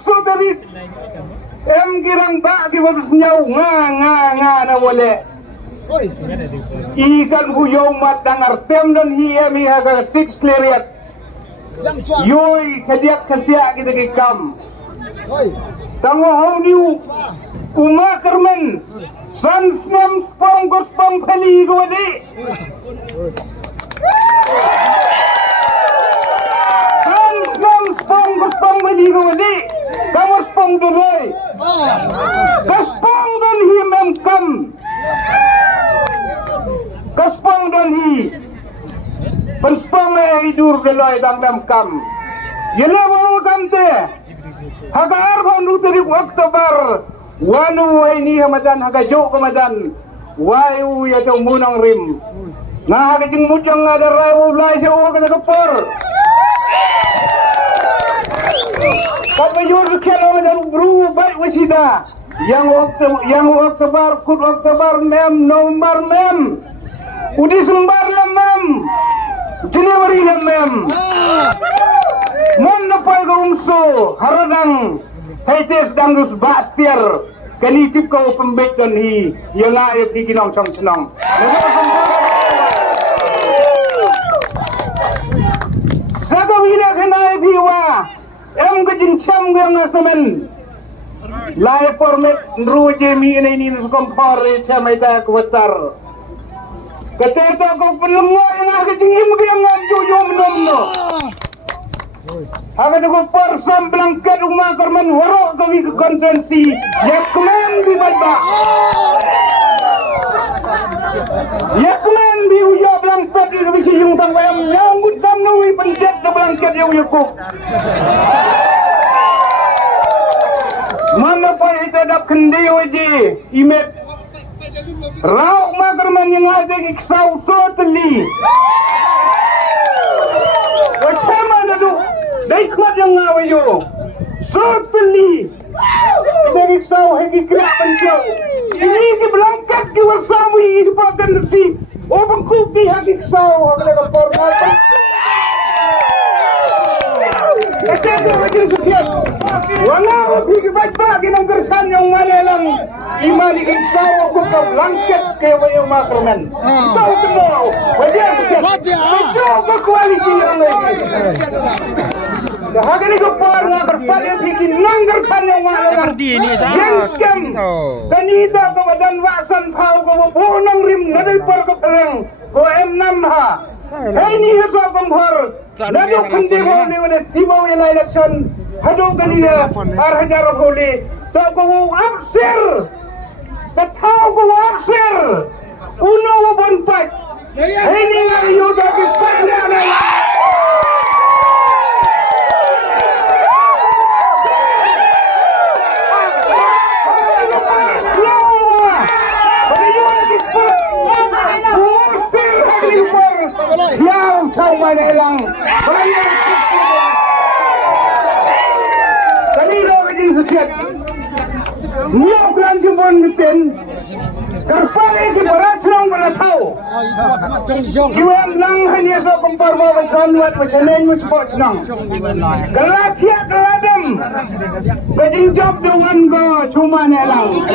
so dari girang ba ki babs nyaw nga na wala ikan huyaw mat dangar tem dan hiya mi haga 6 leriat yoy kadiak kasya kita kikam tango hau niu uma kermen san snam spong gospong phali gode san snam spong gospong phali gode kamu spong duloi kaspong don hi mem kam kaspong don hi penspong hidur duloi dang mem kam yela mau kam te hagar bonu teri Oktober wanu ini hamadan haga jo kamadan wayu ya to munang rim nga haga jing mujang ada rawu lai se o ka kapor kapayur kelo madan bru bai wasida yang Oktober kut Oktober mem nomor mem udi sembar mem Januari mem mon na pay gumso haradang Haites dangus bastier kanitip ko pembet don hi yang ayat di kinong chong chnong sagawina kanai biwa em gajin cham gang asamen lai format ruje mi ini kompor chamai ta kwatar kateta ko pelungo yang gajin im gang juju menomno Haga jago persam belangkat rumah korban warok kami ke konvensi yakmen di badba yakmen di uya belangkat di komisi yung tangwayam nyambut tamnawi pencet ke belangkat yang yakuk mana pa itadap kendi waji imet rauk makarman yang ada iksau soteli wacama dadu daikmat yang ngawayo soteli kita iksau hegi gerak pencau ini ke belangkat ke wasawi ispakan si oh bangkuki hegi iksau agak kapor apa Kacau macam sekian. Wana bagi baca kinong kersan yang mana lang imani iksau aku ke belangkat ke yang makarman. Tahu kenal wajah sekian. Kacau ke kualiti yang lagi. Haga ni kapar nga kerpat yang bikin nanggar san yang mana yang scam kanita kemudian waksan pau ko bunong rim nadal par ko perang ko M6 ha hey ni so kompor nadok kundi ko ni wala tibaw ila election hado kaniya par hajar holi to ko absir katao ko absir uno mo bonpat hey ni nga yuda ki parna na Yang sama nelang, kanilo kajing sekian, niyo kelanjung pun miten, karpare ki beras long beratau, kiwan lang hanya so kompar bawa sanwat macam cepat senang, kelatia keladem, kajing job dengan go cuma nelang.